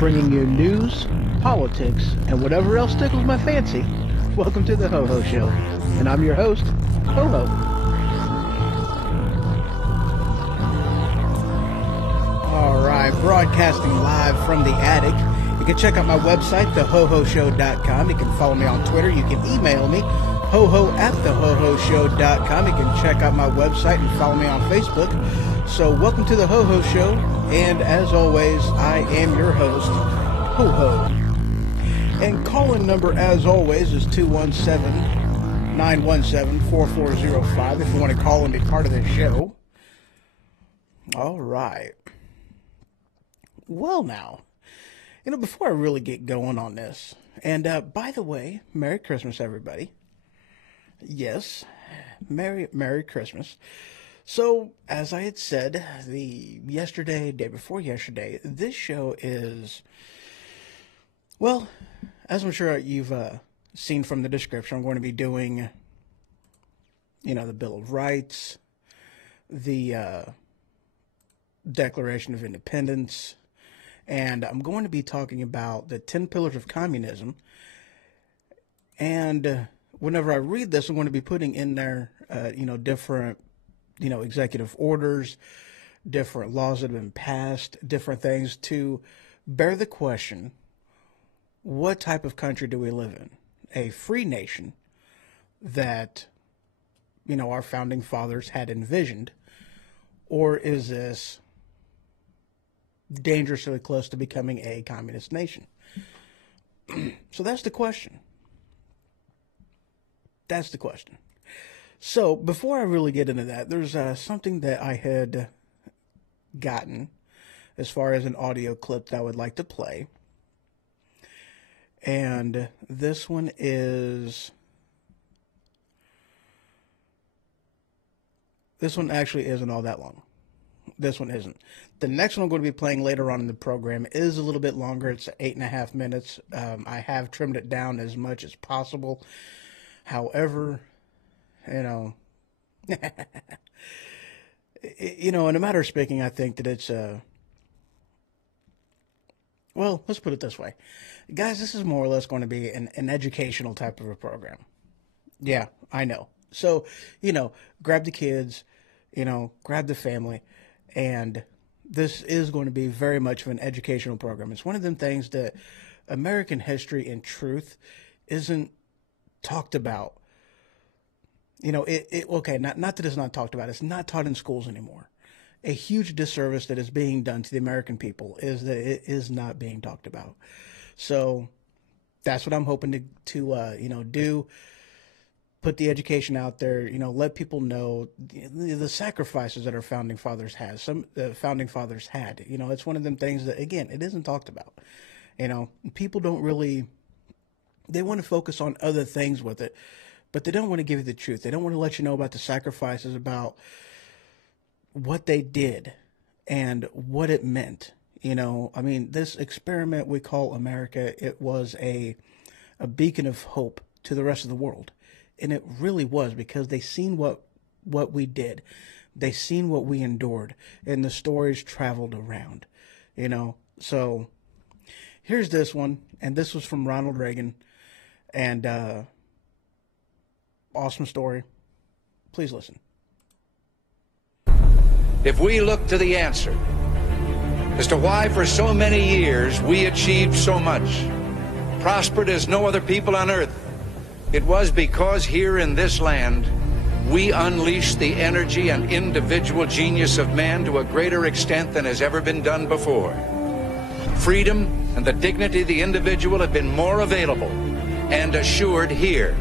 bringing you news, politics, and whatever else tickles my fancy. Welcome to the Ho Ho Show, and I'm your host, Ho Ho. Alright, broadcasting live from the attic. You can check out my website, thehohoshow.com. You can follow me on Twitter. You can email me, hoho@thehohoshow.com. You can check out my website and follow me on Facebook. So welcome to the Ho Ho Show, and as always, I am your host, Ho Ho. And call-in number, as always, is 217-917-4405 if you want to call and be part of this show. All right. Well, now, before I really get going on this, and by the way, Merry Christmas, everybody. Yes, Merry Christmas. So, as I had said, day before yesterday, this show is, well, as I'm sure you've seen from the description, I'm going to be doing, the Bill of Rights, the Declaration of Independence, and I'm going to be talking about the 10 Pillars of Communism. And whenever I read this, I'm going to be putting in there, different, executive orders, different laws that have been passed, different things to bear the question, what type of country do we live in? A free nation that, our founding fathers had envisioned, or is this dangerously close to becoming a communist nation? So that's the question. So before I really get into that, there's something that I had gotten as far as an audio clip that I would like to play. And this one actually isn't all that long. This one isn't. The next one I'm going to be playing later on in the program is a little bit longer. It's 8.5 minutes. I have trimmed it down as much as possible. However, you know, in a matter of speaking, I think that it's well, let's put it this way. Guys, this is more or less going to be an educational type of a program. Yeah, I know. So, grab the kids, grab the family, and this is going to be very much of an educational program. It's one of them things that American history and truth isn't talked about. Okay, not that it's not talked about. It's not taught in schools anymore. A huge disservice that is being done to the American people is that it is not being talked about. So that's what I'm hoping to do. Put the education out there, let people know the sacrifices that our founding fathers had. Founding fathers had. It's one of them things that, again, it isn't talked about. People don't really, they want to focus on other things with it, but they don't want to give you the truth. They don't want to let you know about the sacrifices, about what they did and what it meant. This experiment we call America, it was a beacon of hope to the rest of the world. And it really was, because they seen what we did. They seen what we endured, and the stories traveled around, So here's this one, and this was from Ronald Reagan, and awesome story. Please listen. If we look to the answer as to why for so many years we achieved so much, prospered as no other people on earth, it was because here in this land we unleashed the energy and individual genius of man to a greater extent than has ever been done before. Freedom and the dignity of the individual have been more available and assured here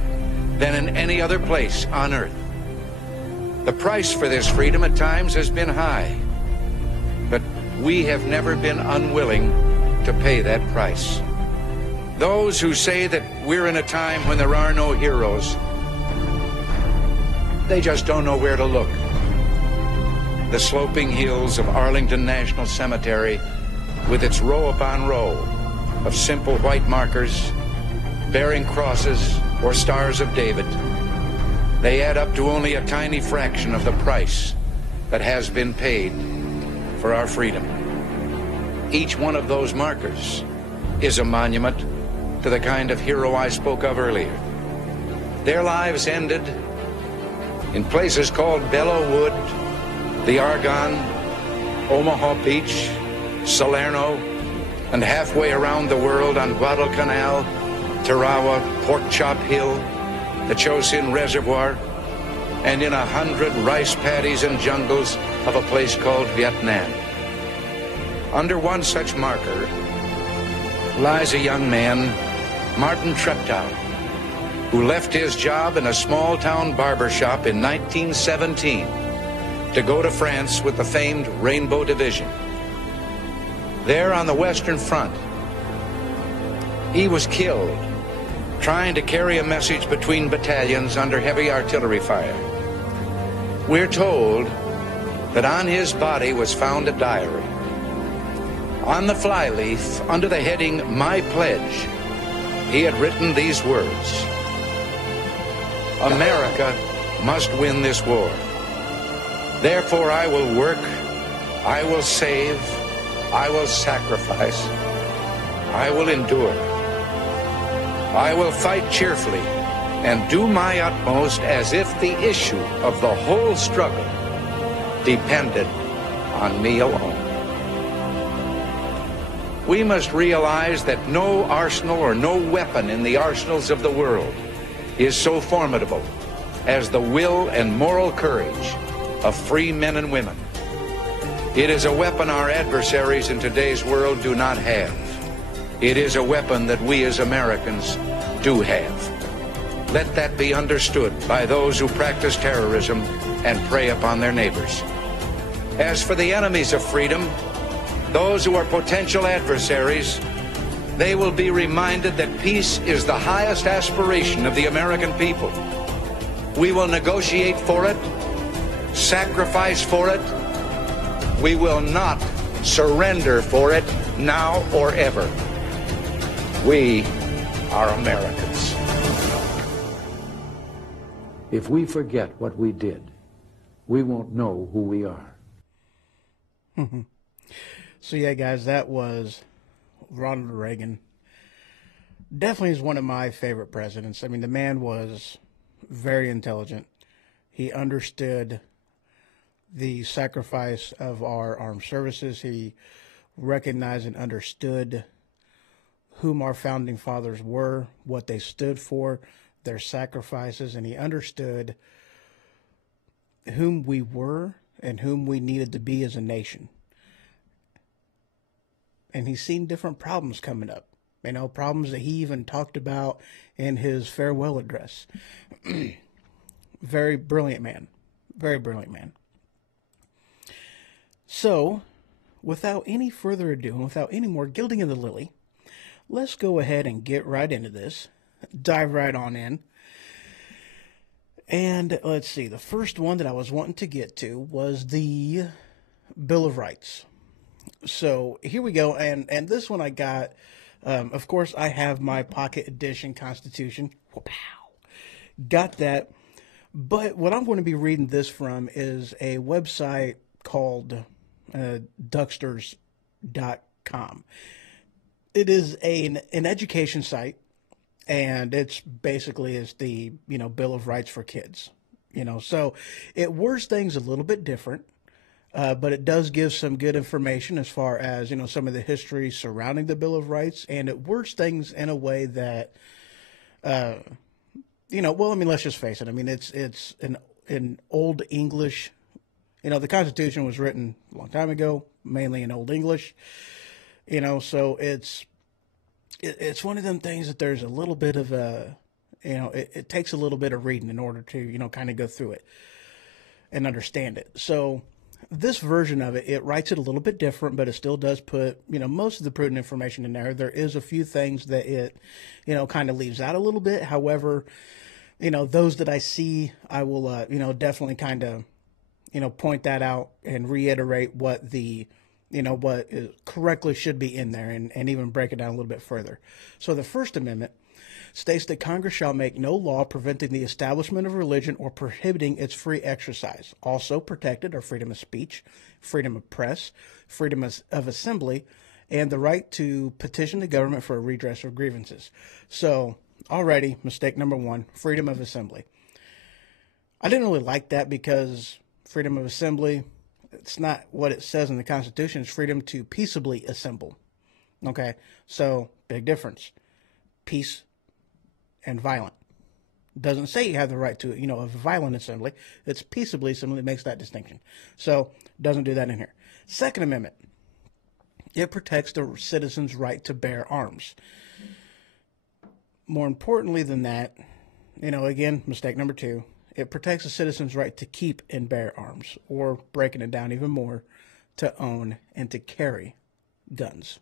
than in any other place on earth. The price for this freedom at times has been high, but we have never been unwilling to pay that price. Those who say that we're in a time when there are no heroes, they just don't know where to look. The sloping hills of Arlington National Cemetery, with its row upon row of simple white markers bearing crosses or stars of David, they add up to only a tiny fraction of the price that has been paid for our freedom. Each one of those markers is a monument to the kind of hero I spoke of earlier. Their lives ended in places called Belleau Wood, the Argonne, Omaha Beach, Salerno, and halfway around the world on Guadalcanal, Tarawa, Pork Chop Hill, the Chosin Reservoir, and in 100 rice paddies and jungles of a place called Vietnam. Under one such marker lies a young man, Martin Treptow, who left his job in a small-town barber shop in 1917 to go to France with the famed Rainbow Division. There on the Western Front, he was killed trying to carry a message between battalions under heavy artillery fire. We're told that on his body was found a diary. On the flyleaf, under the heading, My Pledge, he had written these words: America must win this war. Therefore I will work, I will save, I will sacrifice, I will endure. I will fight cheerfully and do my utmost as if the issue of the whole struggle depended on me alone. We must realize that no arsenal or no weapon in the arsenals of the world is so formidable as the will and moral courage of free men and women. It is a weapon our adversaries in today's world do not have. It is a weapon that we as Americans do have. Let that be understood by those who practice terrorism and prey upon their neighbors. As for the enemies of freedom, those who are potential adversaries, they will be reminded that peace is the highest aspiration of the American people. We will negotiate for it, sacrifice for it, We will not surrender for it now or ever. We are Americans. If we forget what we did, we won't know who we are. So yeah, guys, that was Ronald Reagan. Definitely is one of my favorite presidents. I mean, the man was very intelligent. He understood the sacrifice of our armed services. He recognized and understood whom our founding fathers were, what they stood for, their sacrifices, and he understood whom we were and whom we needed to be as a nation. And he's seen different problems coming up, you know, problems that he even talked about in his farewell address. Very brilliant man. Very brilliant man. So, without any further ado, and without any more gilding of the lily, let's go ahead and get right into this. Dive right on in. And let's see, the first one that I was wanting to get to was the Bill of Rights. So here we go, and this one I got, of course, I have my pocket edition Constitution. Wow. Got that. But what I'm going to be reading this from is a website called Ducksters.com. It is an education site, and it's basically is the, you know, Bill of Rights for kids. You know, so it words things a little bit different. But it does give some good information as far as, you know, some of the history surrounding the Bill of Rights, and it words things in a way that, you know, well, I mean, let's just face it. I mean, it's in Old English. You know, the Constitution was written a long time ago, mainly in Old English. You know, so it's one of them things that there's a little bit of a, you know, it takes a little bit of reading in order to, you know, kind of go through it and understand it. So this version of it, it writes it a little bit different, but it still does put, you know, most of the prudent information in there. There is a few things that it, you know, kind of leaves out a little bit. However, you know, those that I see, I will, you know, definitely kind of, you know, point that out and reiterate what the, you know, what is correctly should be in there, and even break it down a little bit further. So the First Amendment states that Congress shall make no law preventing the establishment of religion or prohibiting its free exercise. Also protected are freedom of speech, freedom of press, freedom of assembly, and the right to petition the government for a redress of grievances. So, already, mistake number one, freedom of assembly. I didn't really like that because freedom of assembly, it's not what it says in the Constitution. It's freedom to peaceably assemble. Okay, so big difference. Peace and violent. Doesn't say you have the right to, you know, a violent assembly. It's peaceably assembly that makes that distinction. So, doesn't do that in here. Second Amendment. It protects the citizen's right to bear arms. More importantly than that, you know, again, mistake number two, it protects the citizen's right to keep and bear arms, or breaking it down even more, to own and to carry guns.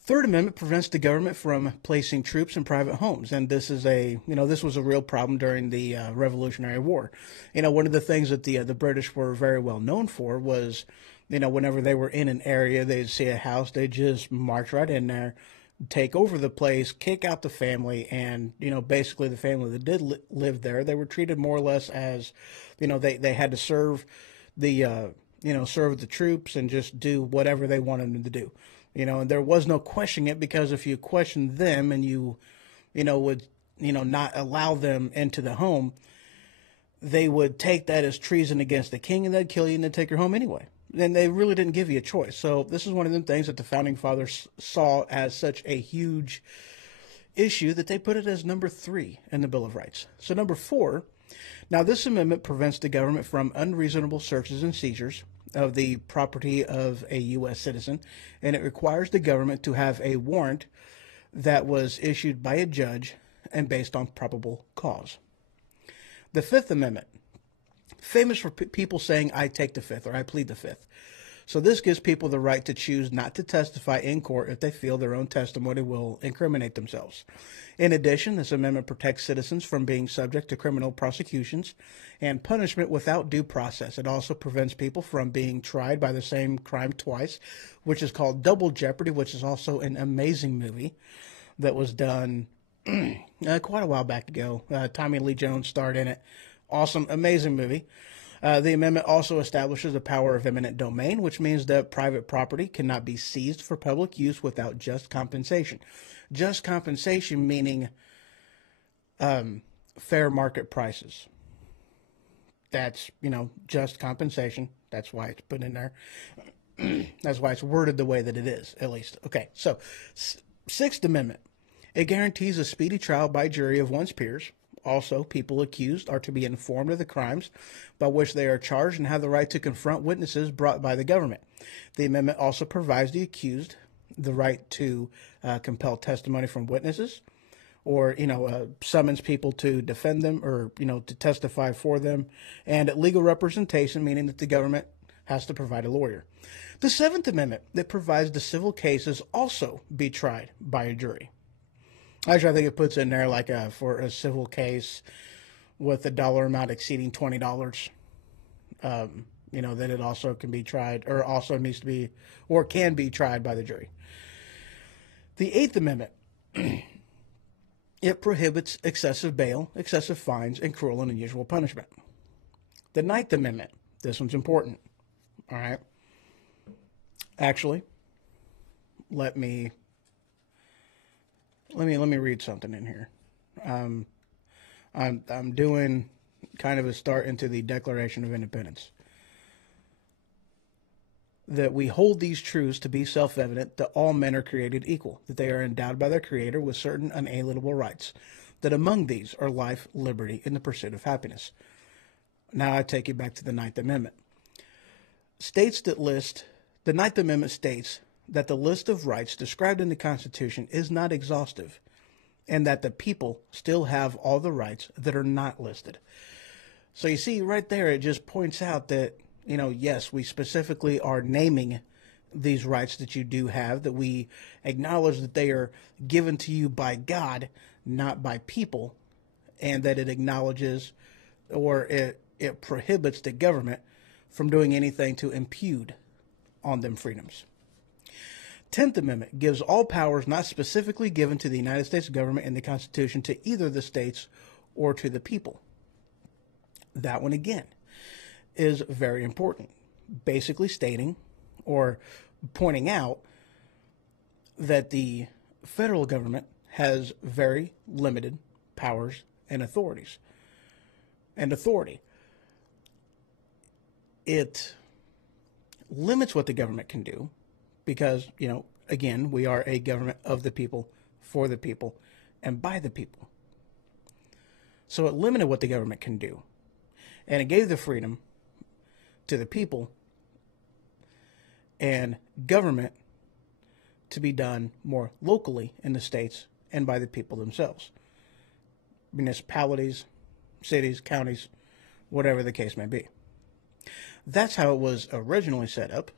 Third Amendment prevents the government from placing troops in private homes, and this is a, you know, this was a real problem during the Revolutionary War. You know, one of the things that the British were very well known for was, you know, whenever they were in an area, they'd see a house, they'd just march right in there, take over the place, kick out the family, and, you know, basically the family that did live there, they were treated more or less as, you know, they had to serve the, you know, serve the troops and just do whatever they wanted them to do. You know, and there was no questioning it, because if you questioned them and you know, would, you know, not allow them into the home, they would take that as treason against the king, and they'd kill you and they'd take your home anyway. And they really didn't give you a choice. So this is one of them things that the Founding Fathers saw as such a huge issue that they put it as number 3 in the Bill of Rights. So number 4, now this amendment prevents the government from unreasonable searches and seizures of the property of a U.S. citizen, and it requires the government to have a warrant that was issued by a judge and based on probable cause. The Fifth Amendment, famous for people saying, I take the Fifth, or I plead the Fifth. So this gives people the right to choose not to testify in court if they feel their own testimony will incriminate themselves. In addition, this amendment protects citizens from being subject to criminal prosecutions and punishment without due process. It also prevents people from being tried by the same crime twice, which is called Double Jeopardy, which is also an amazing movie that was done quite a while back ago. Tommy Lee Jones starred in it. Awesome, amazing movie. The amendment also establishes the power of eminent domain, which means that private property cannot be seized for public use without just compensation. Just compensation meaning fair market prices. That's, just compensation. That's why it's put in there. That's why it's worded the way that it is, at least. Okay, so Sixth Amendment. It guarantees a speedy trial by jury of one's peers. Also, people accused are to be informed of the crimes by which they are charged and have the right to confront witnesses brought by the government. The amendment also provides the accused the right to compel testimony from witnesses, or, summons people to defend them or, to testify for them, and legal representation, meaning that the government has to provide a lawyer. The Seventh Amendment, that provides the civil cases also be tried by a jury. Actually, I think it puts in there like for a civil case with a dollar amount exceeding $20, that it also can be tried, or also needs to be, or can be tried by the jury. The Eighth Amendment, it prohibits excessive bail, excessive fines, and cruel and unusual punishment. The Ninth Amendment, this one's important. All right. Actually, let me read something in here. I'm doing kind of a start into the Declaration of Independence. That we hold these truths to be self-evident, that all men are created equal, that they are endowed by their Creator with certain unalienable rights, that among these are life, liberty, and the pursuit of happiness. Now I take you back to the Ninth Amendment. The Ninth Amendment states that the list of rights described in the Constitution is not exhaustive, and that the people still have all the rights that are not listed. So you see right there, it just points out that, yes, we specifically are naming these rights that you do have, that we acknowledge that they are given to you by God, not by people, and that it acknowledges, or it prohibits the government from doing anything to impede on them freedoms. 10th Amendment gives all powers not specifically given to the United States government in the Constitution to either the states or to the people. That one, again, is very important, basically stating or pointing out that the federal government has very limited powers and authority. It limits what the government can do because, again, we are a government of the people, for the people, and by the people. So it limited what the government can do. And it gave the freedom to the people and government to be done more locally in the states and by the people themselves. Municipalities, cities, counties, whatever the case may be. That's how it was originally set up.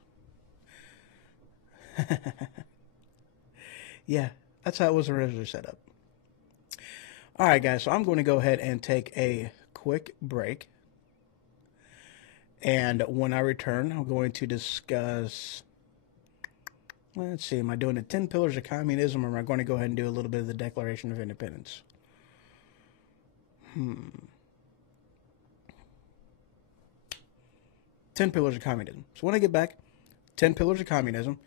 Yeah, that's how it was originally set up. All right, guys, so I'm going to go ahead and take a quick break. And when I return, I'm going to discuss, let's see, am I doing the 10 Pillars of Communism, or am I going to go ahead and do a little bit of the Declaration of Independence? 10 Pillars of Communism. So when I get back, 10 Pillars of Communism,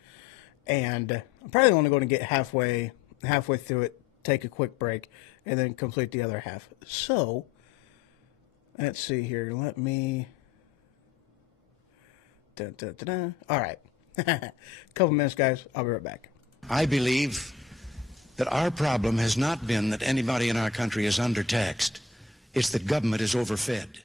and I'm probably only going to get halfway through it, take a quick break, and then complete the other half. So, let's see here. Let me... All right. Couple minutes, guys. I'll be right back. I believe that our problem has not been that anybody in our country is undertaxed. It's that government is overfed.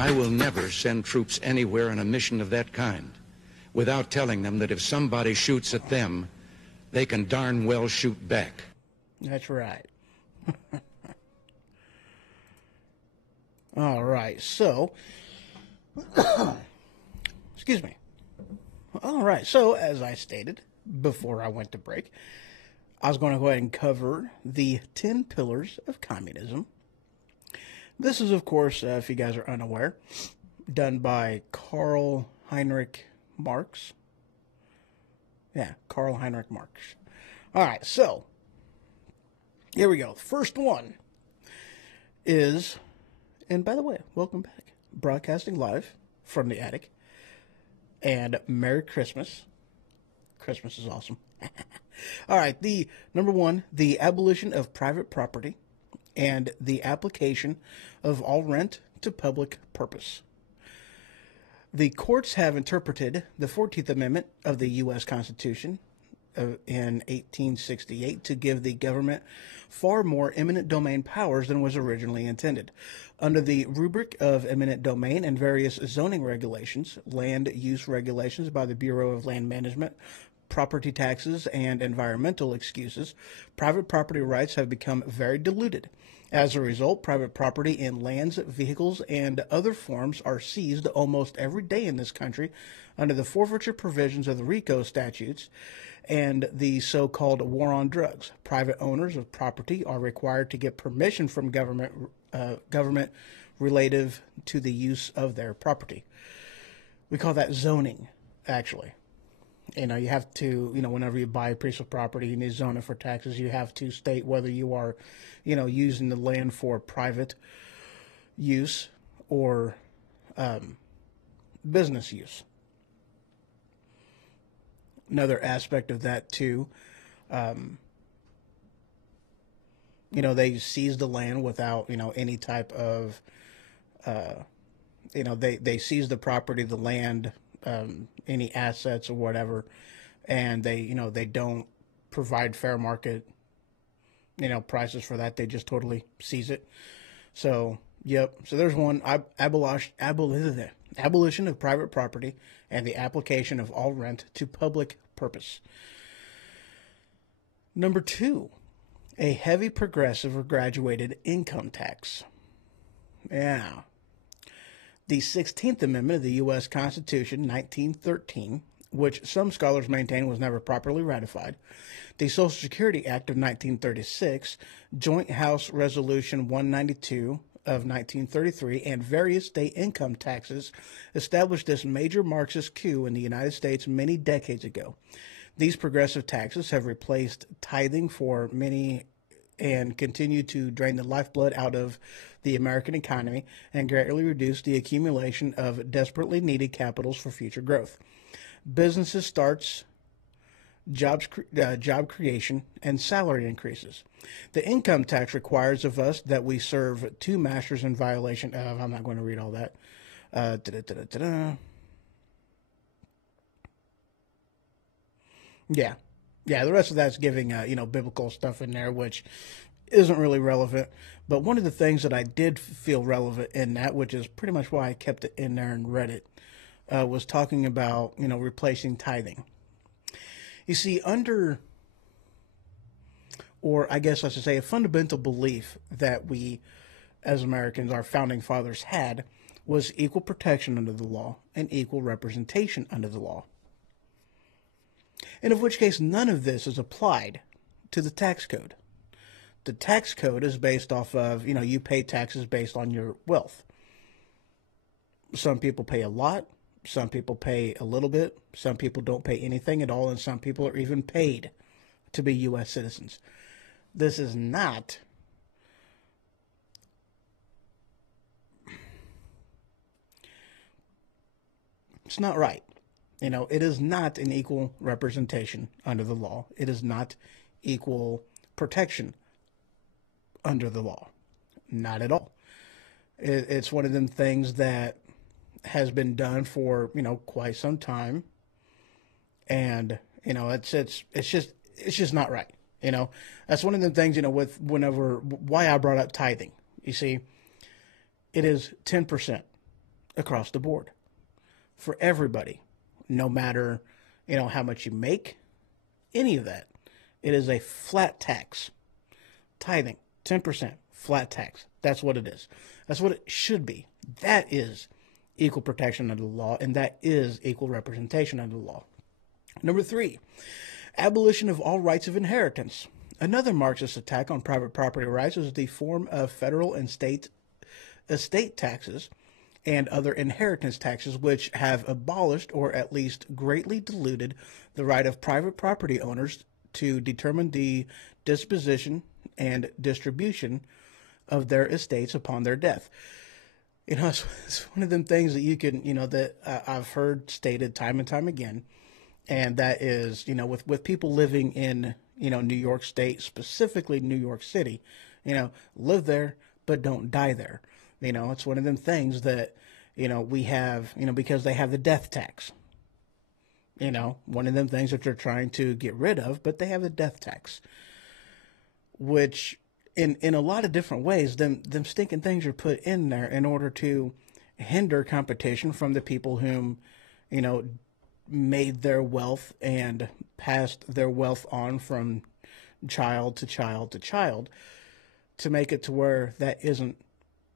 I will never send troops anywhere on a mission of that kind without telling them that if somebody shoots at them, they can darn well shoot back. That's right. All right, so, excuse me. All right, so as I stated before I went to break, I was going to go ahead and cover the 10 pillars of communism. This is, of course, if you guys are unaware, done by Karl Heinrich Marx. Yeah, Karl Heinrich Marx. All right, so here we go. First one is, and by the way, welcome back. Broadcasting live from the attic. And Merry Christmas. Christmas is awesome. All right, the number one, the abolition of private property and the application of all rent to public purpose. The courts have interpreted the 14th Amendment of the U.S. Constitution in 1868 to give the government far more eminent domain powers than was originally intended. Under the rubric of eminent domain and various zoning regulations, land use regulations by the Bureau of Land Management, property taxes, and environmental excuses, private property rights have become very diluted. As a result, private property in lands, vehicles, and other forms are seized almost every day in this country under the forfeiture provisions of the RICO statutes and the so-called war on drugs. Private owners of property are required to get permission from government relative to the use of their property. We call that zoning, actually. You know, you have to, whenever you buy a piece of property, you need to zone it for taxes. You have to state whether you are, using the land for private use or business use. Another aspect of that, too, they seize the land without, any type of, they seize the property, the land, any assets or whatever, and they don't provide fair market, prices for that. They just totally seize it. So, yep. So there's one, abolition of private property and the application of all rent to public purpose. Number two, a heavy progressive or graduated income tax. Yeah. The 16th Amendment of the U.S. Constitution, 1913, which some scholars maintain was never properly ratified, the Social Security Act of 1936, Joint House Resolution 192 of 1933, and various state income taxes established this major Marxist coup in the United States many decades ago. These progressive taxes have replaced tithing for many and continue to drain the lifeblood out of the American economy and greatly reduce the accumulation of desperately needed capitals for future growth. Businesses starts, job creation, and salary increases. The income tax requires of us that we serve two masters in violation of, I'm not going to read all that. Yeah, the rest of that's giving, biblical stuff in there, which isn't really relevant. But one of the things that I did feel relevant in that, which is pretty much why I kept it in there and read it, was talking about, replacing tithing. You see, or I guess I should say, a fundamental belief that we, as Americans, our founding fathers had, was equal protection under the law and equal representation under the law. And of which case, none of this is applied to the tax code. The tax code is based off of, you pay taxes based on your wealth. Some people pay a lot. Some people pay a little bit. Some people don't pay anything at all. And some people are even paid to be U.S. citizens. This is not right. It is not an equal representation under the law. It is not equal protection under the law. Not at all. It's one of them things that has been done for, quite some time. And, it's just not right. That's one of the things, why I brought up tithing. You see, it is 10%. across the board for everybody, no matter, how much you make, any of that. It is a flat tax. Tithing, 10%, flat tax. That's what it is. That's what it should be. That is equal protection under the law, and that is equal representation under the law. Number 3, abolition of all rights of inheritance. Another Marxist attack on private property rights is the form of federal and state estate taxes and other inheritance taxes, which have abolished or at least greatly diluted the right of private property owners to determine the disposition and distribution of their estates upon their death. It's one of them things that you can, that I've heard stated time and time again, and that is, with people living in, New York State, specifically New York City, live there, but don't die there. It's one of them things that, we have, because they have the death tax. One of them things that they're trying to get rid of, but they have the death tax, which in a lot of different ways, them stinking things are put in there in order to hinder competition from the people whom, made their wealth and passed their wealth on from child to child to child, to make it to where that isn't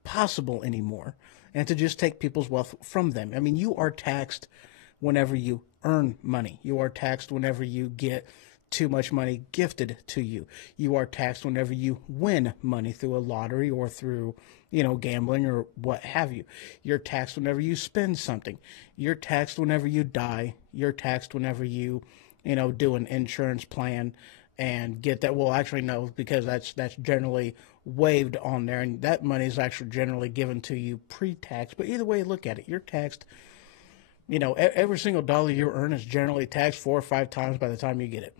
possible anymore, and to just take people's wealth from them. I mean, you are taxed whenever you earn money. You are taxed whenever you get too much money gifted to you. You are taxed whenever you win money through a lottery or through, gambling or what have you. You're taxed whenever you spend something. You're taxed whenever you die. You're taxed whenever you, do an insurance plan and get that. Well, actually, no, because that's generally waived on there, and that money is actually generally given to you pre-tax. But either way you look at it, you're taxed. Every single dollar you earn is generally taxed 4 or 5 times by the time you get it.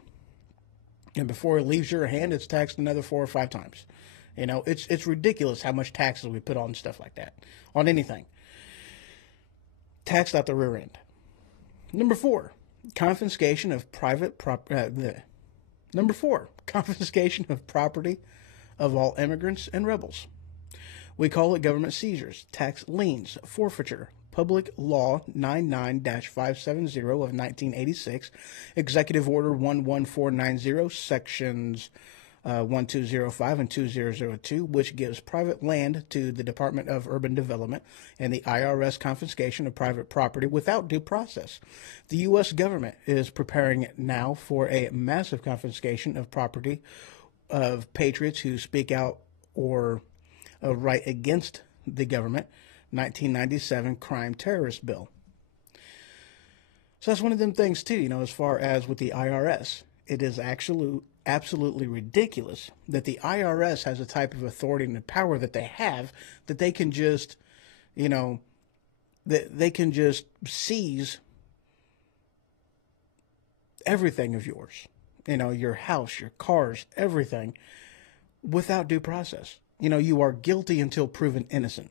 And before it leaves your hand, it's taxed another 4 or 5 times. It's ridiculous how much taxes we put on stuff like that, on anything. Taxed out the rear end. Number 4, confiscation of confiscation of property of all immigrants and rebels. We call it government seizures, tax liens, forfeiture, Public Law 99-570 of 1986, Executive Order 11490, Sections 1205 and 2002, which gives private land to the Department of Urban Development and the IRS confiscation of private property without due process. The U.S. government is preparing now for a massive confiscation of property of patriots who speak out or write against the government. 1997 crime terrorist bill. So that's one of them things too, as far as with the IRS. It is absolutely ridiculous that the IRS has a type of authority and power that they have, that they can just, that they can just seize everything of yours, your house, your cars, everything, without due process. You are guilty until proven innocent.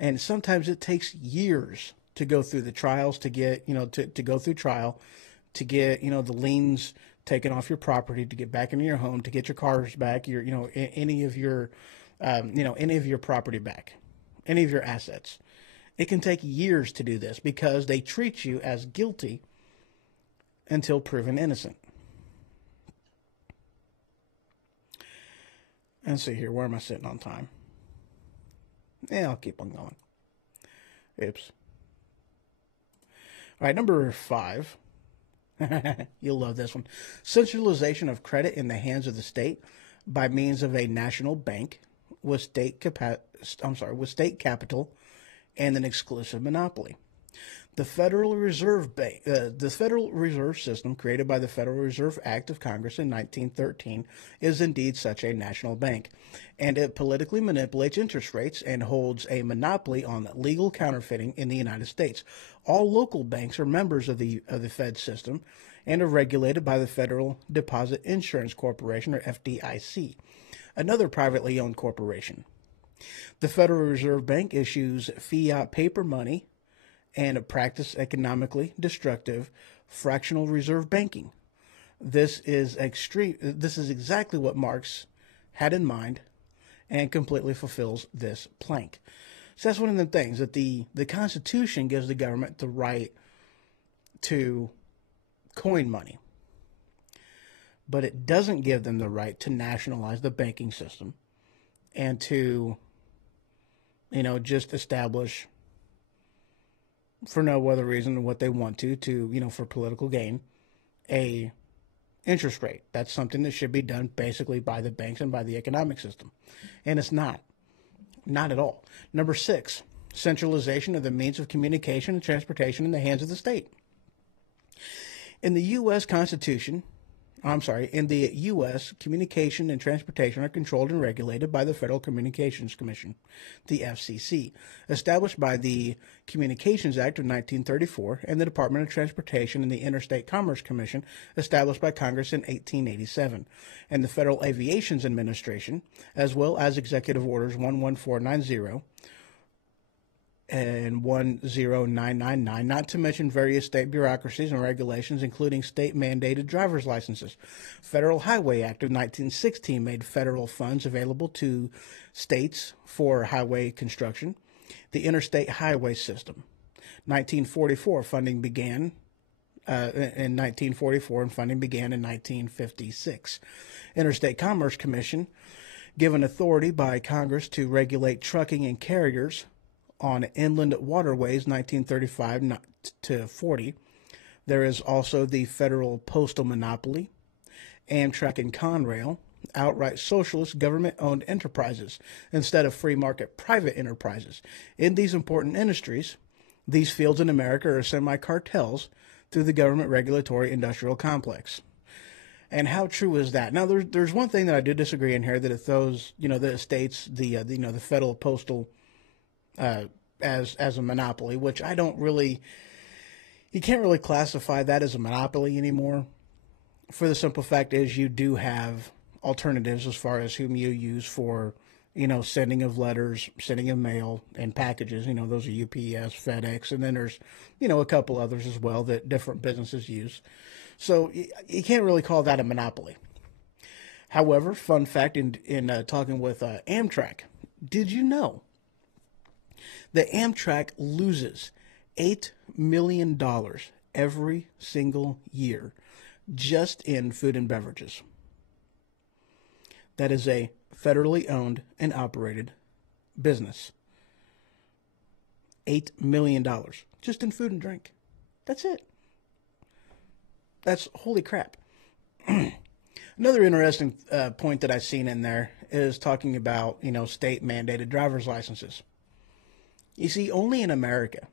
And sometimes it takes years to go through the trials, to get, to go through trial, to get, the liens taken off your property, to get back into your home, to get your cars back, your, any of your, any of your property back, any of your assets. It can take years to do this because they treat you as guilty until proven innocent. Let's see here. Where am I sitting on time? Yeah, I'll keep on going. Oops. All right, number 5. You'll love this one. Centralization of credit in the hands of the state by means of a national bank with state capital and an exclusive monopoly. The Federal Reserve Bank, the Federal Reserve System created by the Federal Reserve Act of Congress in 1913 is indeed such a national bank, and it politically manipulates interest rates and holds a monopoly on legal counterfeiting in the United States. All local banks are members of the Fed system and are regulated by the Federal Deposit Insurance Corporation, or FDIC, another privately owned corporation. The Federal Reserve Bank issues fiat paper money and practice economically destructive fractional reserve banking. This is exactly what Marx had in mind and completely fulfills this plank. So that's one of the things that the Constitution gives the government the right to coin money, but it doesn't give them the right to nationalize the banking system and to, just establish for no other reason than what they want to, for political gain, a interest rate. That's something that should be done basically by the banks and by the economic system. And it's not. Not at all. Number 6, centralization of the means of communication and transportation in the hands of the state. In the U.S. communication and transportation are controlled and regulated by the Federal Communications Commission, the FCC, established by the Communications Act of 1934, and the Department of Transportation and the Interstate Commerce Commission, established by Congress in 1887, and the Federal Aviation Administration, as well as Executive Orders 11490 and 10999, not to mention various state bureaucracies and regulations, including state-mandated driver's licenses. Federal Highway Act of 1916 made federal funds available to states for highway construction. The Interstate Highway System. 1944, funding began in 1944, and funding began in 1956. Interstate Commerce Commission, given authority by Congress to regulate trucking and carriers on inland waterways, 1935 to 40. There is also the federal postal monopoly, Amtrak and Conrail, outright socialist government-owned enterprises instead of free market private enterprises. In these important industries, these fields in America are semi-cartels through the government regulatory industrial complex. And how true is that? Now, there's one thing that I do disagree in here, that if those, that it states the federal postal as a monopoly, which I don't really, you can't really classify that as a monopoly anymore, for the simple fact is you do have alternatives as far as whom you use for, sending of letters, sending of mail and packages. Those are UPS, FedEx, and then there's, a couple others as well that different businesses use. So you can't really call that a monopoly. However, fun fact in talking with Amtrak, did you know that Amtrak loses $8 million every single year just in food and beverages? That is a federally owned and operated business. $8 million just in food and drink. That's it. That's holy crap. Another interesting point that I've seen in there is talking about, state mandated driver's licenses. You see, only in America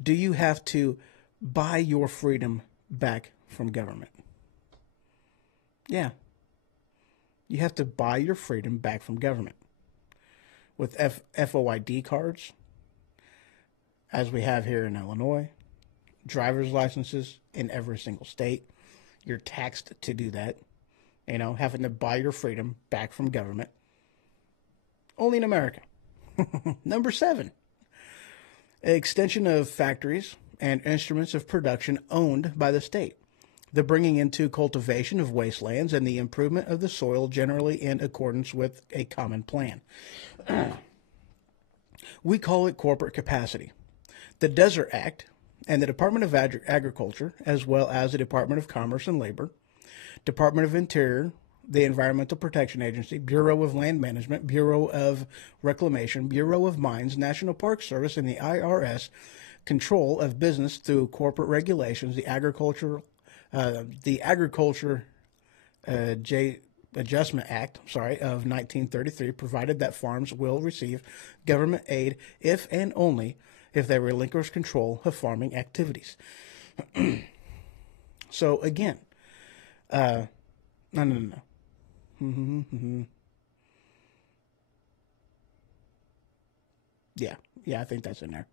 do you have to buy your freedom back from government. Yeah. You have to buy your freedom back from government. With FOID cards, as we have here in Illinois, driver's licenses in every single state. You're taxed to do that. Having to buy your freedom back from government. Only in America. Number 7, extension of factories and instruments of production owned by the state. The bringing into cultivation of wastelands and the improvement of the soil generally in accordance with a common plan. We call it corporate capacity. The Desert Act and the Department of Agriculture, as well as the Department of Commerce and Labor, Department of Interior, the Environmental Protection Agency, Bureau of Land Management, Bureau of Reclamation, Bureau of Mines, National Park Service, and the IRS control of business through corporate regulations. The Agriculture Adjustment Act, of 1933 provided that farms will receive government aid if and only if they relinquish control of farming activities. So again, no. Yeah, I think that's in there.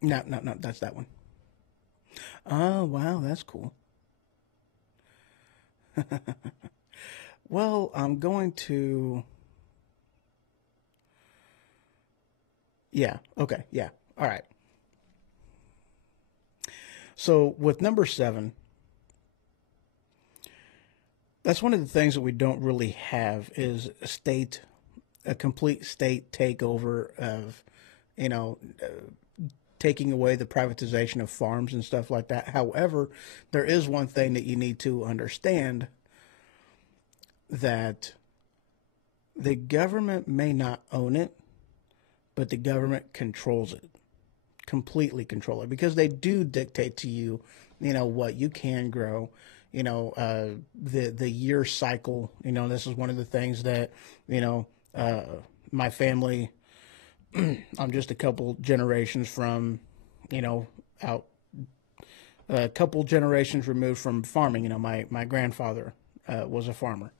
No, that's that one. Oh, wow, that's cool. Well, I'm going to... Yeah, okay, yeah, all right. So with number 7, That's one of the things that we don't really have is a complete state takeover of, you know, taking away the privatization of farms and stuff like that. However, there is one thing that you need to understand, that the government may not own it, but the government controls it, completely control it, because they do dictate to you, you know, what you can grow, you know, the year cycle. You know, this is one of the things that, you know, my family, I'm just a couple generations from, you know, a couple generations removed from farming. You know, my grandfather was a farmer.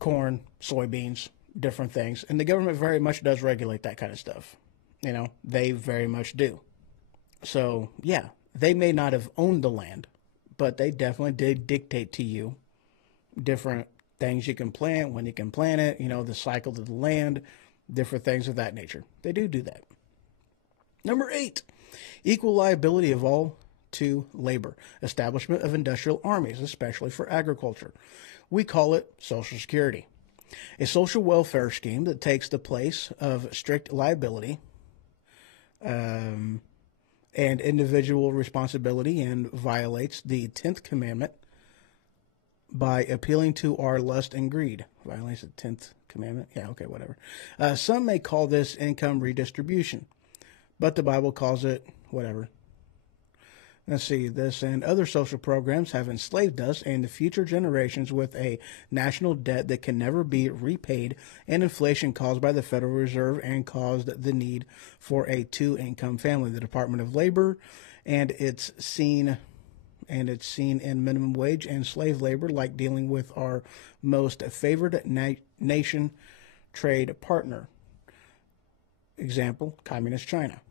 Corn, soybeans, different things. And the government very much does regulate that kind of stuff. You know, they very much do. So, yeah, they may not have owned the land, but they definitely did dictate to you different things you can plant, when you can plant it, you know, the cycle of the land, different things of that nature. They do that. Number 8, equal liability of all to labor, establishment of industrial armies, especially for agriculture. We call it Social Security, a social welfare scheme that takes the place of strict liability and individual responsibility, and violates the 10th commandment by appealing to our lust and greed. Violates the 10th commandment? Yeah, okay, whatever. Some may call this income redistribution, but the Bible calls it whatever. Let's see, this and other social programs have enslaved us and the future generations with a national debt that can never be repaid, and inflation caused by the Federal Reserve, and caused the need for a two-income family. The Department of Labor, and it's seen in minimum wage and slave labor, like dealing with our most favored nation trade partner. Example, Communist China.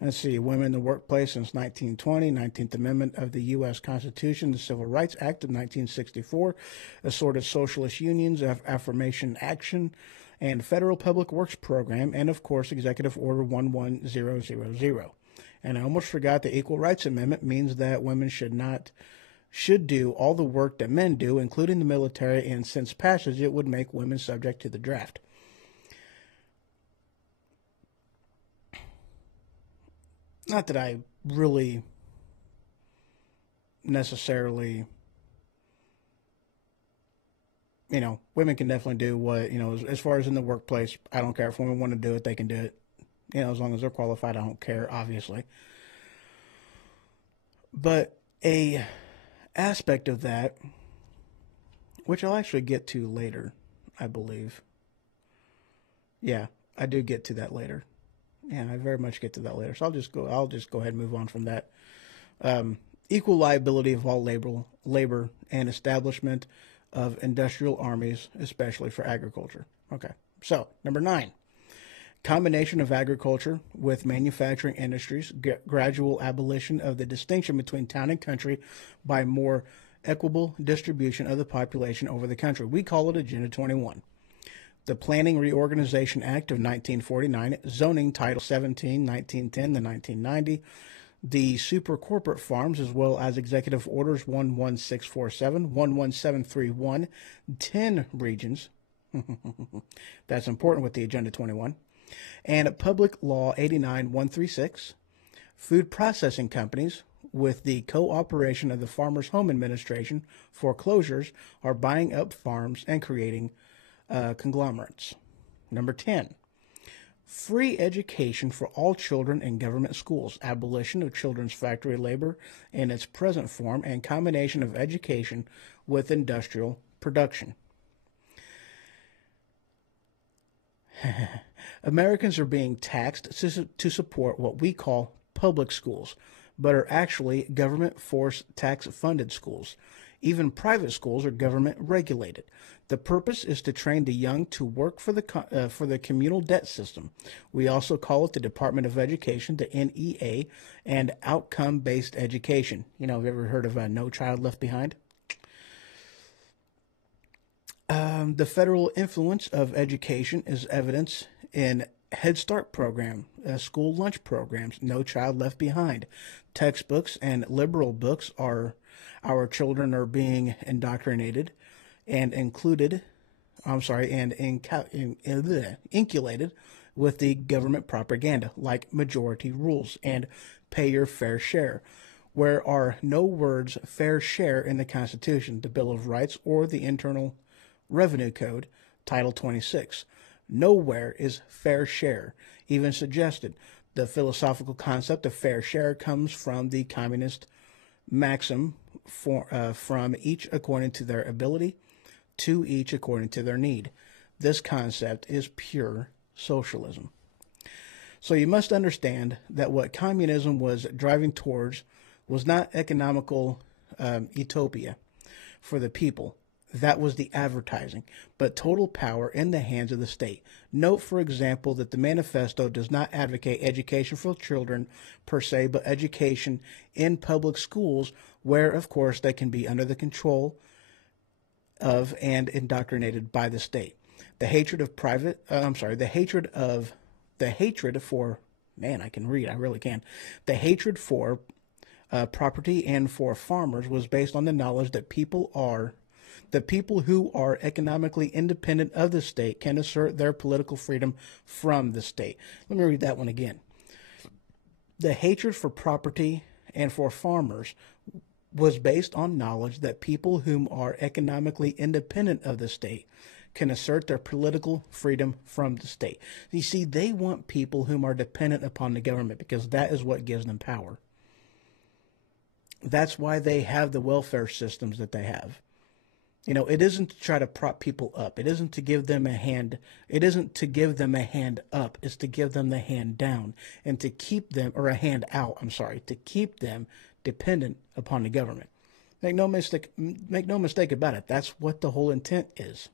Let's see, women in the workplace since 1920, 19th Amendment of the U.S. Constitution, the Civil Rights Act of 1964, assorted socialist unions, affirmation action, and federal public works program, and of course, Executive Order 11000. And I almost forgot the Equal Rights Amendment means that women should do all the work that men do, including the military, and since passage, it would make women subject to the draft. Not that I really necessarily, you know, women can definitely do what, you know, as far as in the workplace, I don't care if women want to do it, they can do it. You know, as long as they're qualified, I don't care, obviously. But a aspect of that, which I'll actually get to later, I believe. Yeah, I do get to that later. Yeah, I very much get to that later. So I'll just go ahead and move on from that. Equal liability of all labor and establishment of industrial armies, especially for agriculture. Okay. So, number 9, combination of agriculture with manufacturing industries, gradual abolition of the distinction between town and country by more equitable distribution of the population over the country. We call it Agenda 21. The Planning Reorganization Act of 1949, Zoning Title 17, 1910 to 1990, the super corporate farms, as well as Executive Orders 11647, 11731, 10 regions. That's important with the Agenda 21. And Public Law 89136, food processing companies, with the cooperation of the Farmers Home Administration, foreclosures are buying up farms and creating conglomerates. Number 10, free education for all children in government schools, abolition of children's factory labor in its present form, and combination of education with industrial production. Americans are being taxed to support what we call public schools, but are actually government-forced tax-funded schools. Even private schools are government-regulated. The purpose is to train the young to work for the communal debt system. We also call it the Department of Education, the NEA, and outcome-based education. You know, have you ever heard of No Child Left Behind? The federal influence of education is evidenced in Head Start program, school lunch programs, No Child Left Behind. Textbooks and liberal books are Our children are being indoctrinated and inculated with the government propaganda like majority rules and pay your fair share. Where are no words fair share in the Constitution, the Bill of Rights, or the Internal Revenue Code, Title 26. Nowhere is fair share even suggested. The philosophical concept of fair share comes from the communist maxim from each according to their ability, to each according to their need. This concept is pure socialism. So you must understand that what communism was driving towards was not economical utopia for the people. That was the advertising, but total power in the hands of the state. Note, for example, that the manifesto does not advocate education for children per se, but education in public schools where, of course, they can be under the control of and indoctrinated by the state. The hatred of property and for farmers was based on the knowledge that the people who are economically independent of the state can assert their political freedom from the state. Let me read that one again. The hatred for property and for farmers was based on knowledge that people whom are economically independent of the state can assert their political freedom from the state. You see, they want people whom are dependent upon the government because that is what gives them power. That's why they have the welfare systems that they have. You know, it isn't to try to prop people up. It isn't to give them a hand. It isn't to give them a hand up. It's to give them the hand down and to keep them, or a hand out, to keep them dependent upon the government. Make no mistake about it. That's what the whole intent is.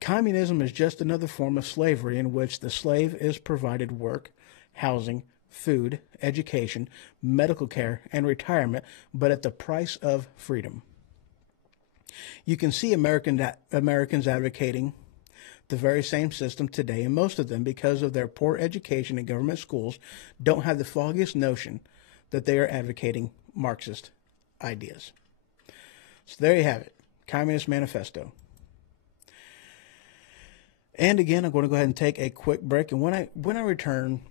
Communism is just another form of slavery in which the slave is provided work, housing, food, education, medical care, and retirement, but at the price of freedom. You can see Americans advocating the very same system today, and most of them, because of their poor education in government schools, don't have the foggiest notion that they are advocating Marxist ideas. So there you have it, Communist Manifesto. And again, I'm going to go ahead and take a quick break, and when I return,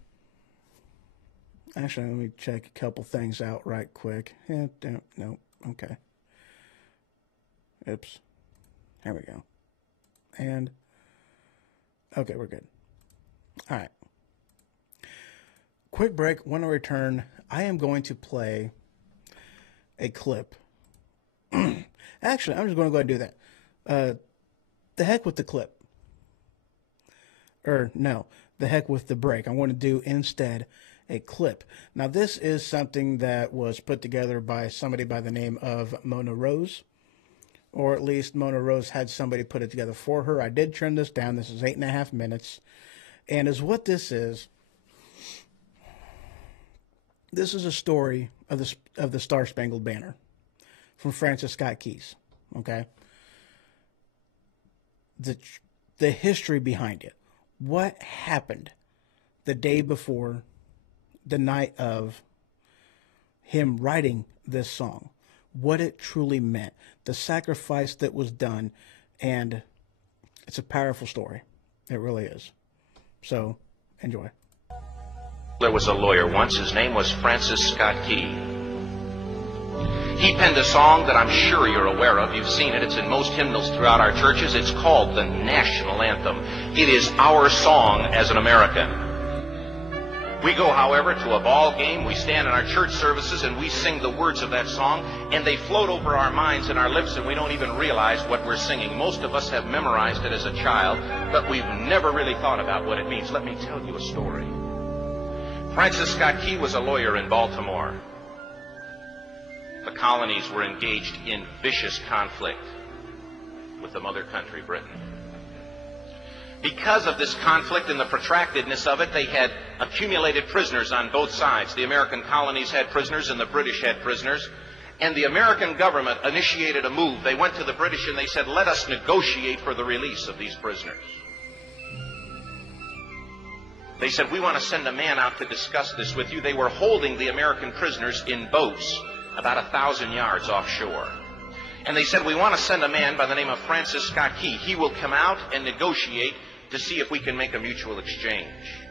actually, let me check a couple things out right quick. No, okay. Oops. There we go. And, okay, we're good. All right. Quick break. When I return, I am going to play a clip. Actually, I'm just going to go ahead and do that. The heck with the clip. No, the heck with the break. I want to do instead a clip. Now, this is something that was put together by somebody by the name of Mona Rose. Or at least Mona Rose had somebody put it together for her. I did trim this down. This is 8.5 minutes. And as what this is a story of the Star Spangled Banner from Francis Scott Keys. Okay? The history behind it. What happened the day before, the night of him writing this song? What it truly meant, the sacrifice that was done, and it's a powerful story. It really is. So, enjoy. There was a lawyer once. His name was Francis Scott Key. He penned a song that I'm sure you're aware of. You've seen it. It's in most hymnals throughout our churches. It's called the National Anthem. It is our song as an American. We go, however, to a ball game. We stand in our church services and we sing the words of that song, and they float over our minds and our lips, and we don't even realize what we're singing. Most of us have memorized it as a child, but we've never really thought about what it means. Let me tell you a story. Francis Scott Key was a lawyer in Baltimore. The colonies were engaged in vicious conflict with the mother country, Britain. Because of this conflict and the protractedness of it, they had accumulated prisoners on both sides. The American colonies had prisoners and the British had prisoners. And the American government initiated a move. They went to the British and they said, let us negotiate for the release of these prisoners. They said, we want to send a man out to discuss this with you. They were holding the American prisoners in boats about 1,000 yards offshore. And they said, we want to send a man by the name of Francis Scott Key. He will come out and negotiate to see if we can make a mutual exchange.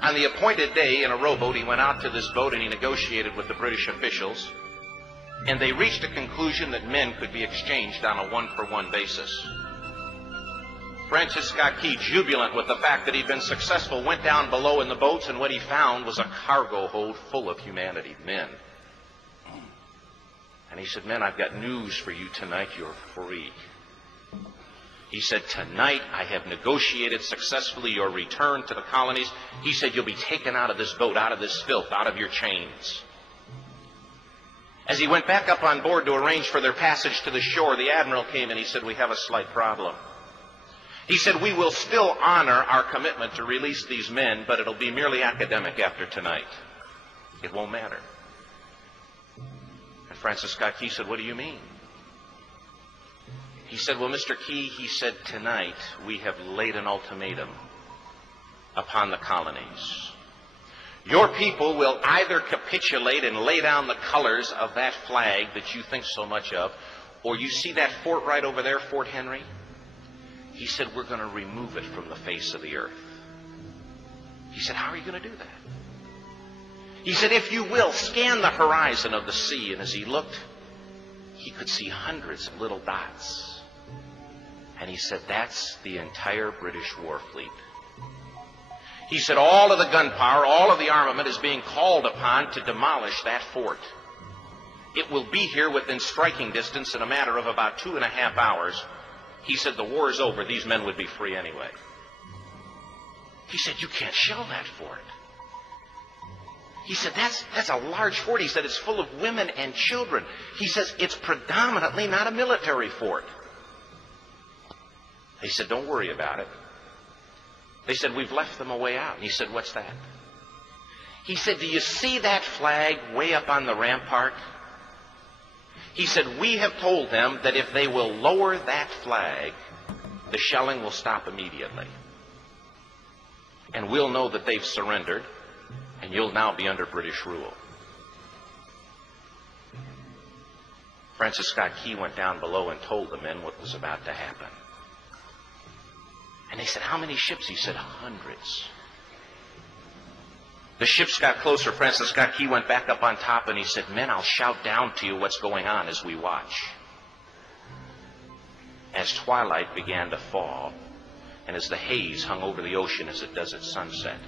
On the appointed day, in a rowboat, he went out to this boat and he negotiated with the British officials. And they reached a conclusion that men could be exchanged on a one-for-one basis. Francis Scott Key, jubilant with the fact that he'd been successful, went down below in the boats, and what he found was a cargo hold full of humanity, men. And he said, men, I've got news for you tonight. You're free. He said, tonight I have negotiated successfully your return to the colonies. He said, you'll be taken out of this boat, out of this filth, out of your chains. As he went back up on board to arrange for their passage to the shore, the admiral came and he said, we have a slight problem. He said, we will still honor our commitment to release these men, but it'll be merely academic after tonight. It won't matter. And Francis Scott Key said, what do you mean? He said, well, Mr. Key, he said, tonight we have laid an ultimatum upon the colonies. Your people will either capitulate and lay down the colors of that flag that you think so much of, or you see that fort right over there, Fort Henry? He said, we're going to remove it from the face of the earth. He said, how are you going to do that? He said, if you will, scan the horizon of the sea. And as he looked, he could see hundreds of little dots. And he said, that's the entire British war fleet. He said, all of the gunpowder, all of the armament is being called upon to demolish that fort. It will be here within striking distance in a matter of about 2.5 hours. He said, the war is over. These men would be free anyway. He said, you can't shell that fort. He said, that's a large fort. He said, it's full of women and children. He says, it's predominantly not a military fort. He said, don't worry about it. They said, we've left them a way out. And he said, what's that? He said, do you see that flag way up on the rampart? He said, we have told them that if they will lower that flag, the shelling will stop immediately. And we'll know that they've surrendered, and you'll now be under British rule. Francis Scott Key went down below and told the men what was about to happen. And they said, how many ships? He said, hundreds. The ships got closer. Francis Scott Key went back up on top and he said, men, I'll shout down to you what's going on as we watch. As twilight began to fall, and as the haze hung over the ocean as it does at sunset,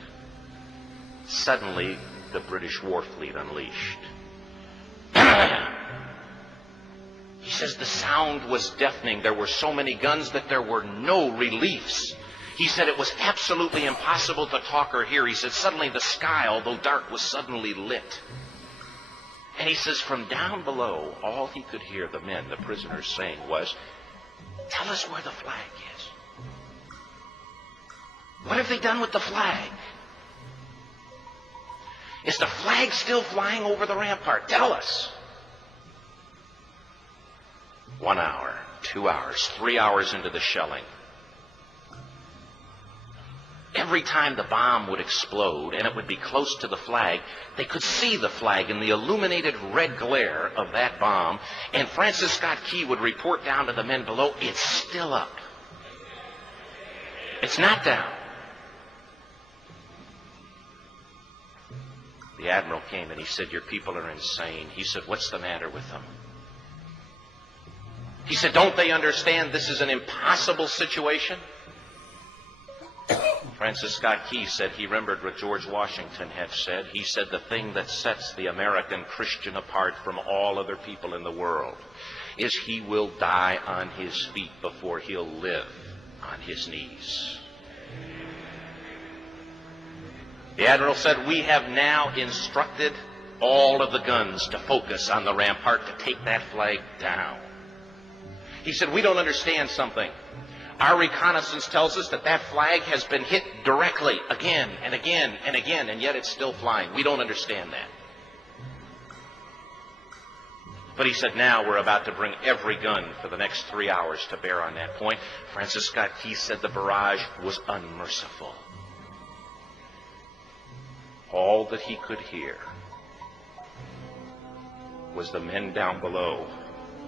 suddenly the British war fleet unleashed. He says the sound was deafening. There were so many guns that there were no reliefs. He said it was absolutely impossible to talk or hear. He said suddenly the sky, although dark, was suddenly lit. And he says from down below, all he could hear the men, the prisoners, saying was, tell us where the flag is. What have they done with the flag? Is the flag still flying over the rampart? Tell us. 1 hour, 2 hours, 3 hours into the shelling. Every time the bomb would explode and it would be close to the flag, they could see the flag in the illuminated red glare of that bomb. And Francis Scott Key would report down to the men below, it's still up. It's not down. The admiral came and he said, your people are insane. He said, what's the matter with them? He said, don't they understand this is an impossible situation? Francis Scott Key said he remembered what George Washington had said. He said the thing that sets the American Christian apart from all other people in the world is he will die on his feet before he'll live on his knees. The admiral said, we have now instructed all of the guns to focus on the rampart to take that flag down. He said, we don't understand something. Our reconnaissance tells us that that flag has been hit directly again and again and again, and yet it's still flying. We don't understand that. But he said, now we're about to bring every gun for the next 3 hours to bear on that point. Francis Scott Key said the barrage was unmerciful. All that he could hear was the men down below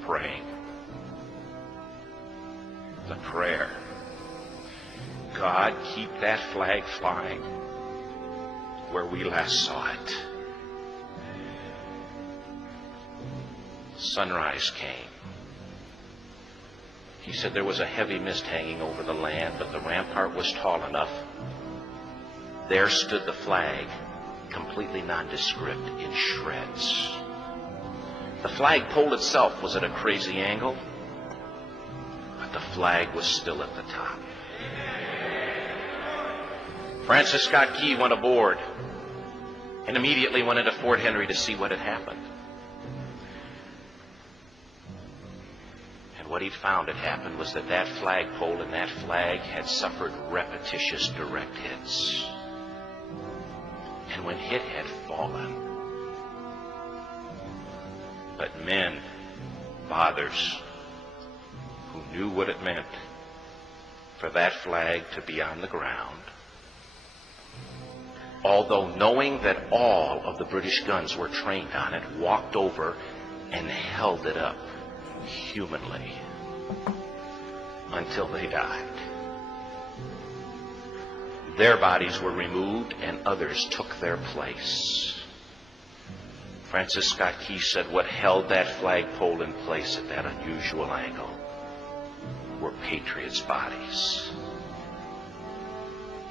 praying. The prayer, God, keep that flag flying where we last saw it. Sunrise came. He said there was a heavy mist hanging over the land, but the rampart was tall enough. There stood the flag, completely nondescript, in shreds. The flagpole itself was at a crazy angle, but the flag was still at the top. Francis Scott Key went aboard and immediately went into Fort Henry to see what had happened. And what he'd found had happened was that that flagpole and that flag had suffered repetitious direct hits. And when it had fallen, but men, fathers, who knew what it meant for that flag to be on the ground, although knowing that all of the British guns were trained on it, walked over and held it up humanly until they died. Their bodies were removed and others took their place. Francis Scott Key said what held that flagpole in place at that unusual angle were patriots' bodies.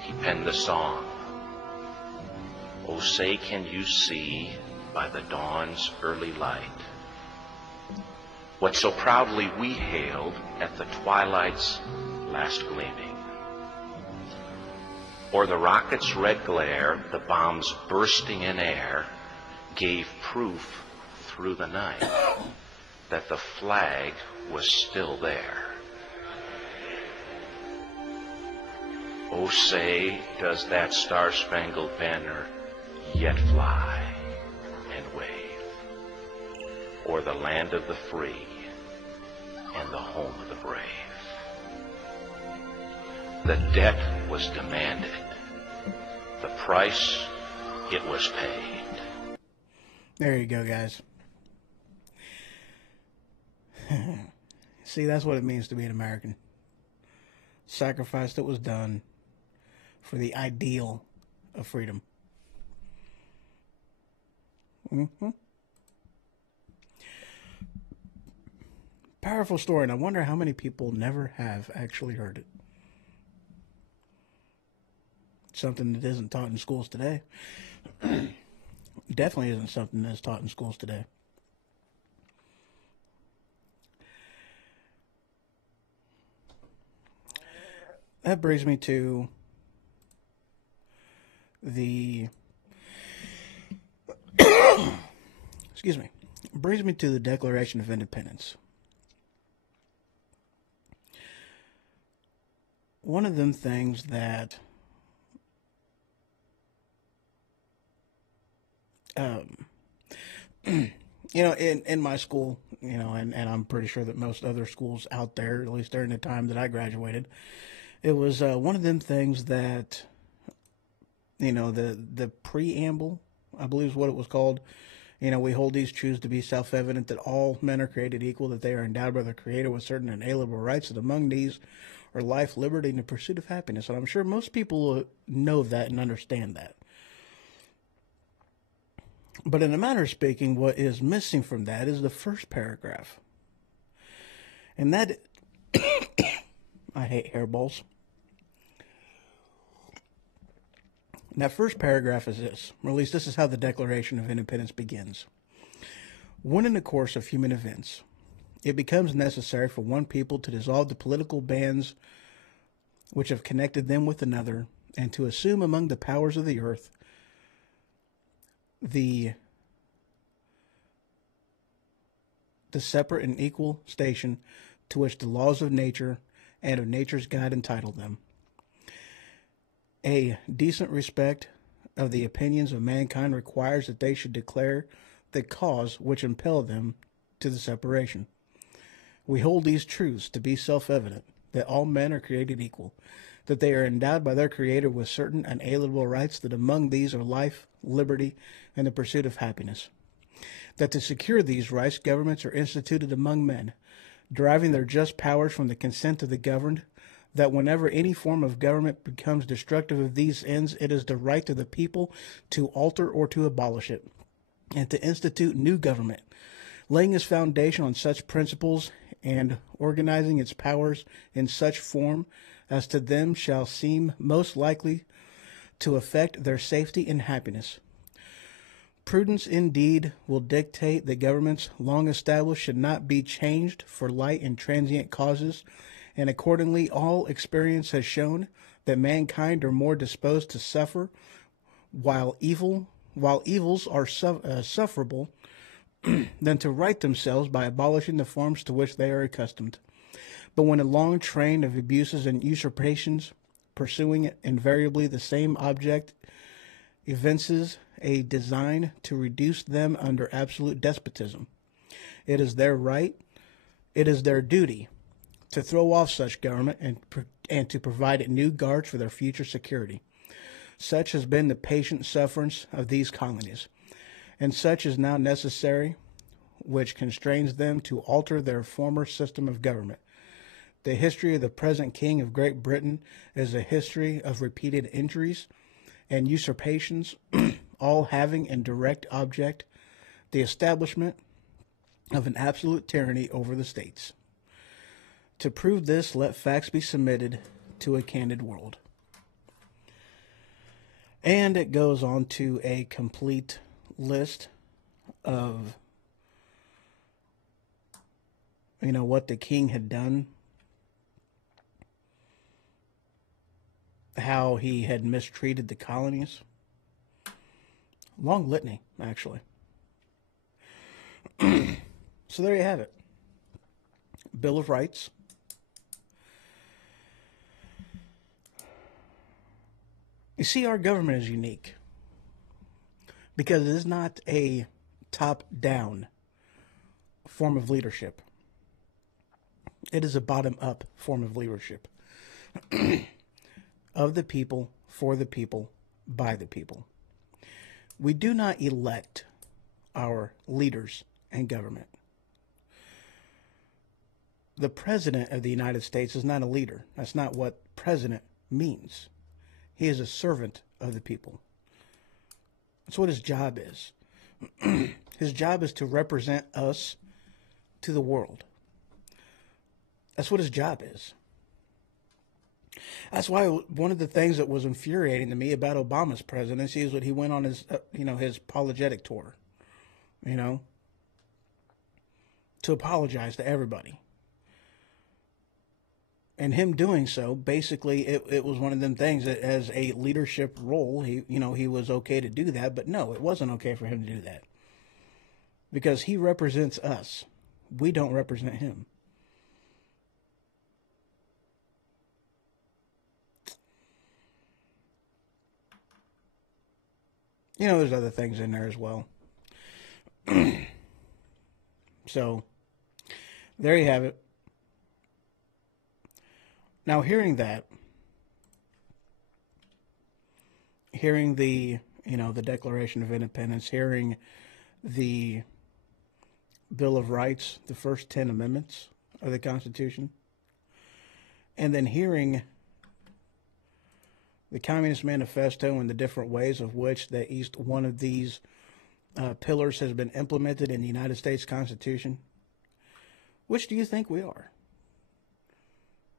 He penned the song, "Oh, say can you see by the dawn's early light what so proudly we hailed at the twilight's last gleaming? Or the rocket's red glare, the bombs bursting in air, gave proof through the night that the flag was still there. Oh, say, does that star-spangled banner yet fly and wave o'er the land of the free and the home of the brave?" The debt was demanded. The price, it was paid. There you go, guys. See, that's what it means to be an American. Sacrifice that was done for the ideal of freedom. Powerful story, and I wonder how many people never have actually heard it. Something that isn't taught in schools today. Definitely isn't something that's taught in schools today. That brings me to the excuse me, brings me to the Declaration of Independence. One of them things that in my school, and I'm pretty sure that most other schools out there, at least during the time that I graduated, it was one of them things that, the preamble, I believe is what it was called. We hold these truths to be self-evident, that all men are created equal, that they are endowed by their Creator with certain inalienable rights, that among these are life, liberty, and the pursuit of happiness. And I'm sure most people know that and understand that. But in a manner of speaking, what is missing from that is the first paragraph. And that, I hate hairballs. And that first paragraph is this, or at least this is how the Declaration of Independence begins. When in the course of human events, it becomes necessary for one people to dissolve the political bands which have connected them with another, and to assume among the powers of the earth the separate and equal station to which the laws of nature and of nature's God entitle them. A decent respect of the opinions of mankind requires that they should declare the cause which impelled them to the separation. We hold these truths to be self-evident, that all men are created equal, that they are endowed by their Creator with certain unalienable rights, that among these are life, liberty, and the pursuit of happiness. that to secure these rights, governments are instituted among men, deriving their just powers from the consent of the governed, that whenever any form of government becomes destructive of these ends, it is the right of the people to alter or to abolish it, and to institute new government, laying its foundation on such principles and organizing its powers in such form as to them shall seem most likely to affect their safety and happiness. Prudence indeed will dictate that governments long established should not be changed for light and transient causes, and accordingly all experience has shown that mankind are more disposed to suffer while evils are sufferable than to right themselves by abolishing the forms to which they are accustomed. But when a long train of abuses and usurpations, pursuing invariably the same object, evinces a design to reduce them under absolute despotism, it is their right, it is their duty, to throw off such government and to provide it new guards for their future security. Such has been the patient sufferance of these colonies, and such is now necessary, which constrains them to alter their former system of government. The history of the present King of Great Britain is a history of repeated injuries and usurpations, all having in direct object the establishment of an absolute tyranny over the states. To prove this, let facts be submitted to a candid world. And it goes on to a complete list of, what the king had done, how he had mistreated the colonies. Long litany, actually. So there you have it. Bill of Rights. You see, our government is unique because it is not a top-down form of leadership. It is a bottom-up form of leadership. Of the people, for the people, by the people. We do not elect our leaders and government. The President of the United States is not a leader. That's not what president means. He is a servant of the people. That's what his job is. His job is to represent us to the world. That's what his job is. That's why one of the things that was infuriating to me about Obama's presidency is when he went on his, his apologetic tour, to apologize to everybody. And him doing so, basically, it was one of them things that as a leadership role, he was okay to do that. But no, it wasn't okay for him to do that. Because he represents us. We don't represent him. There's other things in there as well. So, there you have it. Now, hearing that, hearing the Declaration of Independence, hearing the Bill of Rights, the first 10 amendments of the Constitution, and then hearing the Communist Manifesto and the different ways of which that each one of these pillars has been implemented in the United States Constitution, which do you think we are?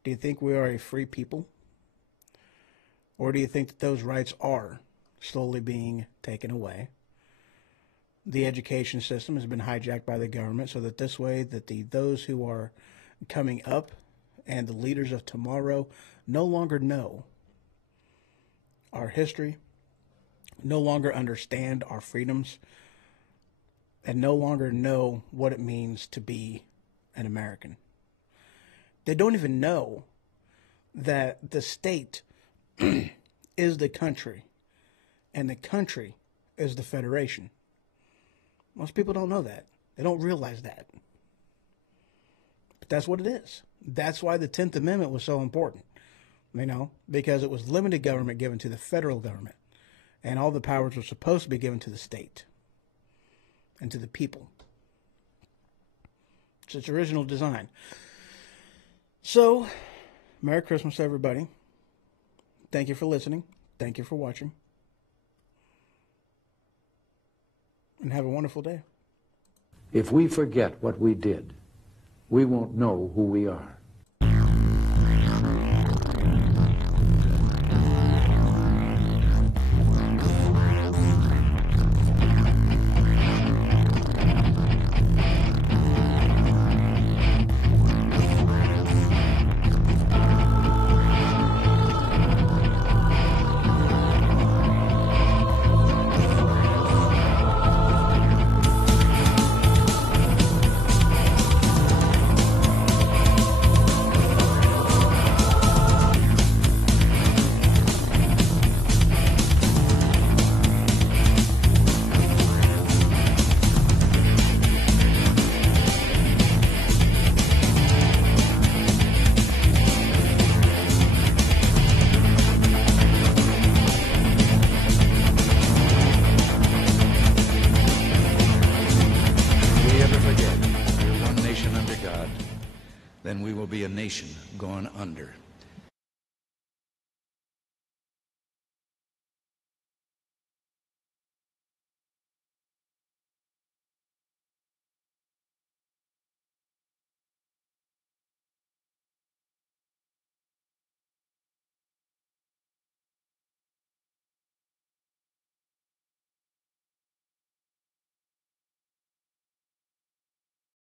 Do you think we are a free people? Or do you think that those rights are slowly being taken away? The education system has been hijacked by the government so that this way that those who are coming up and the leaders of tomorrow no longer know our history, no longer understand our freedoms, and no longer know what it means to be an American. They don't even know that the state is the country and the country is the federation. Most people don't know that. They don't realize that. But that's what it is. That's why the 10th Amendment was so important, because it was limited government given to the federal government, and all the powers were supposed to be given to the state. and to the people. It's its original design. So, Merry Christmas, everybody. Thank you for listening. Thank you for watching. And have a wonderful day. If we forget what we did, we won't know who we are. Then we will be a nation going under.